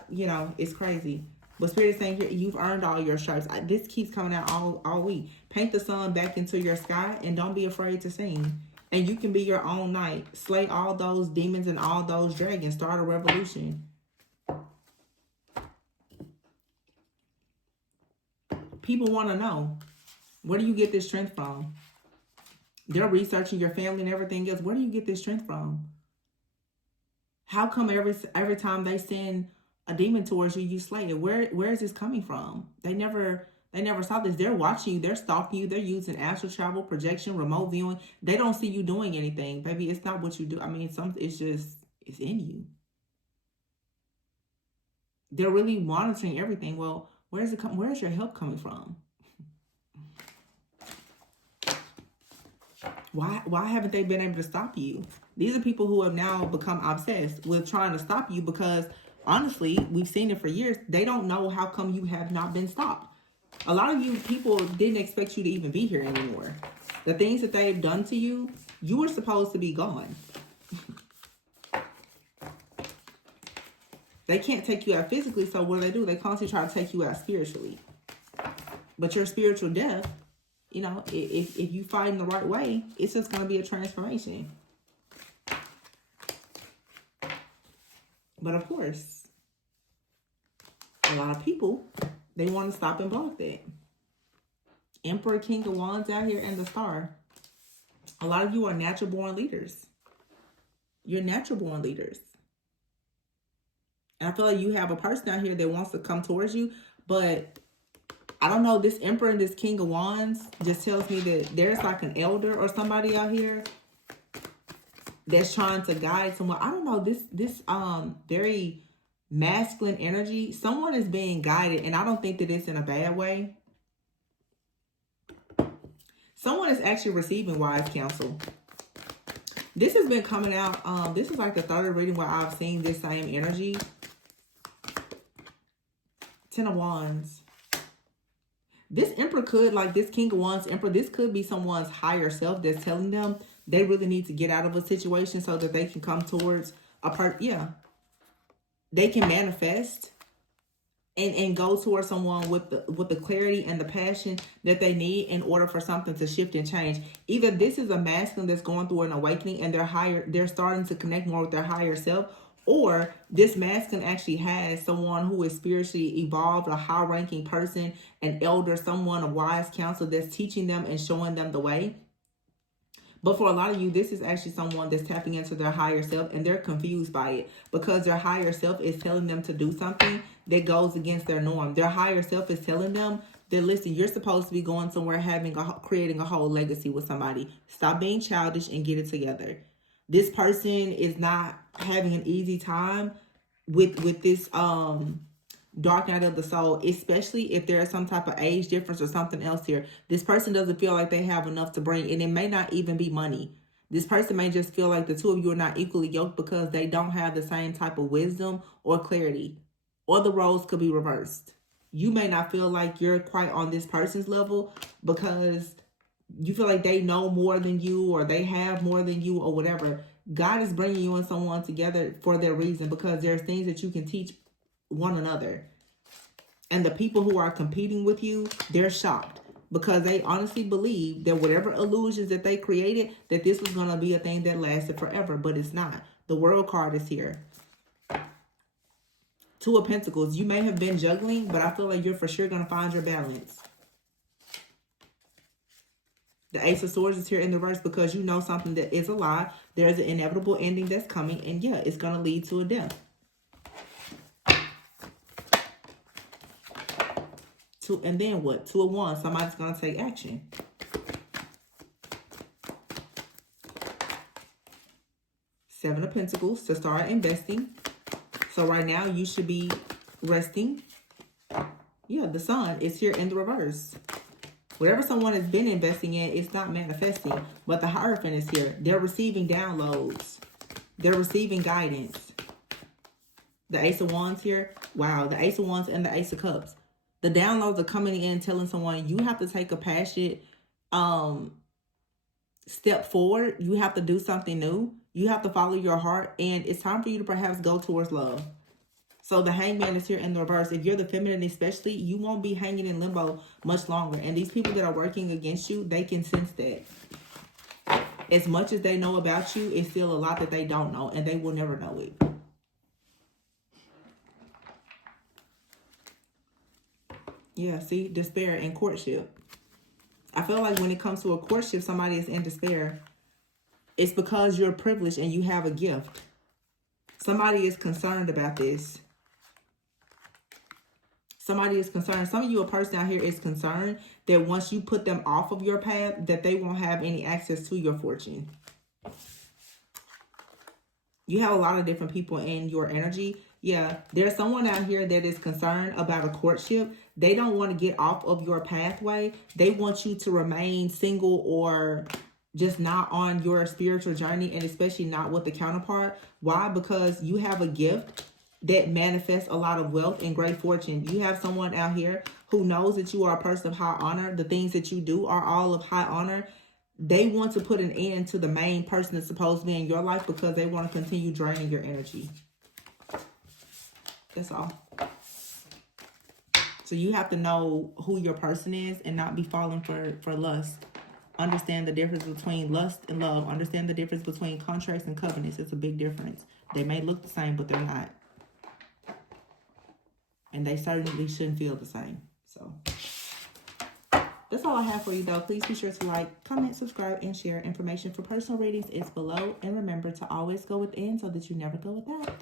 You know, it's crazy. But Spirit is saying here, you've earned all your stripes. This keeps coming out all week. Paint the sun back into your sky and don't be afraid to sing. And you can be your own knight. Slay all those demons and all those dragons. Start a revolution. People want to know, where do you get this strength from? They're researching your family and everything else. Where do you get this strength from? How come every time they send a demon towards you, you slay it? Where is this coming from? They never saw this. They're watching you. They're stalking you. They're using astral travel, projection, remote viewing. They don't see you doing anything, baby. It's not what you do. I mean, it's in you. They're really monitoring everything. Well, where's your help coming from? Why haven't they been able to stop you? These are people who have now become obsessed with trying to stop you because, honestly, we've seen it for years. They don't know how come you have not been stopped. A lot of you people didn't expect you to even be here anymore. The things that they've done to you, you were supposed to be gone. They can't take you out physically, so what do? They constantly try to take you out spiritually. But your spiritual death, you know, if you fight in the right way, it's just going to be a transformation. But of course, a lot of people, they want to stop and block that. Emperor, King of Wands out here, and the Star. A lot of you are natural born leaders. You're natural born leaders. And I feel like you have a person out here that wants to come towards you, but I don't know, this Emperor and this King of Wands just tells me that there's like an elder or somebody out here that's trying to guide someone. I don't know, this very masculine energy. Someone is being guided, and I don't think that it's in a bad way. Someone is actually receiving wise counsel. This has been coming out. This is like the third reading where I've seen this same energy. Ten of Wands. This Emperor could, like this King of Wands Emperor, this could be someone's higher self that's telling them they really need to get out of a situation so that they can come towards a part. Yeah. They can manifest and go towards someone with the clarity and the passion that they need in order for something to shift and change. Either this is a masculine that's going through an awakening and they're starting to connect more with their higher self, or this masculine actually has someone who is spiritually evolved, a high-ranking person, an elder, someone, a wise counsel that's teaching them and showing them the way. But for a lot of you, this is actually someone that's tapping into their higher self, and they're confused by it because their higher self is telling them to do something that goes against their norm. Their higher self is telling them that, listen, you're supposed to be going somewhere, creating a whole legacy with somebody. Stop being childish and get it together. This person is not having an easy time with this dark night of the soul, especially if there is some type of age difference or something else here. This person doesn't feel like they have enough to bring, and it may not even be money. This person may just feel like the two of you are not equally yoked because they don't have the same type of wisdom or clarity, or the roles could be reversed. You may not feel like you're quite on this person's level because you feel like they know more than you, or they have more than you, or whatever. God is bringing you and someone together for their reason, because there's things that you can teach one another. And the people who are competing with you, they're shocked because they honestly believe that whatever illusions that they created, that this was going to be a thing that lasted forever, but it's not. The World card is here. Two of Pentacles. You may have been juggling, but I feel like you're for sure going to find your balance. The Ace of Swords is here in the reverse because you know something that is a lie. There's an inevitable ending that's coming, and yeah, it's going to lead to a death. And then what? Two of Wands. Somebody's going to take action. Seven of Pentacles to start investing. So right now you should be resting. Yeah, the Sun is here in the reverse. Whatever someone has been investing in, it's not manifesting. But the Hierophant is here. They're receiving downloads. They're receiving guidance. The Ace of Wands here. Wow, the Ace of Wands and the Ace of Cups. The downloads are coming in telling someone you have to take a passionate step forward. You have to do something new. You have to follow your heart. And it's time for you to perhaps go towards love. So the Hangman is here in the reverse. If you're the feminine especially, you won't be hanging in limbo much longer. And these people that are working against you, they can sense that. As much as they know about you, it's still a lot that they don't know. And they will never know it. Yeah, see? Despair and courtship. I feel like when it comes to a courtship, somebody is in despair. It's because you're privileged and you have a gift. Somebody is concerned about this. Somebody is concerned. Some of you, a person out here is concerned that once you put them off of your path, that they won't have any access to your fortune. You have a lot of different people in your energy. Yeah, there's someone out here that is concerned about a courtship. They don't want to get off of your pathway. They want you to remain single or just not on your spiritual journey, and especially not with the counterpart. Why? Because you have a gift that manifests a lot of wealth and great fortune. You have someone out here who knows that you are a person of high honor. The things that you do are all of high honor. They want to put an end to the main person that's supposed to be in your life because they want to continue draining your energy. That's all. So you have to know who your person is and not be falling for lust. Understand the difference between lust and love. Understand the difference between contracts and covenants. It's a big difference. They may look the same, but they're not. And they certainly shouldn't feel the same. So that's all I have for you, though. Please be sure to like, comment, subscribe, and share. Information for personal readings is below. And remember to always go within so that you never go without.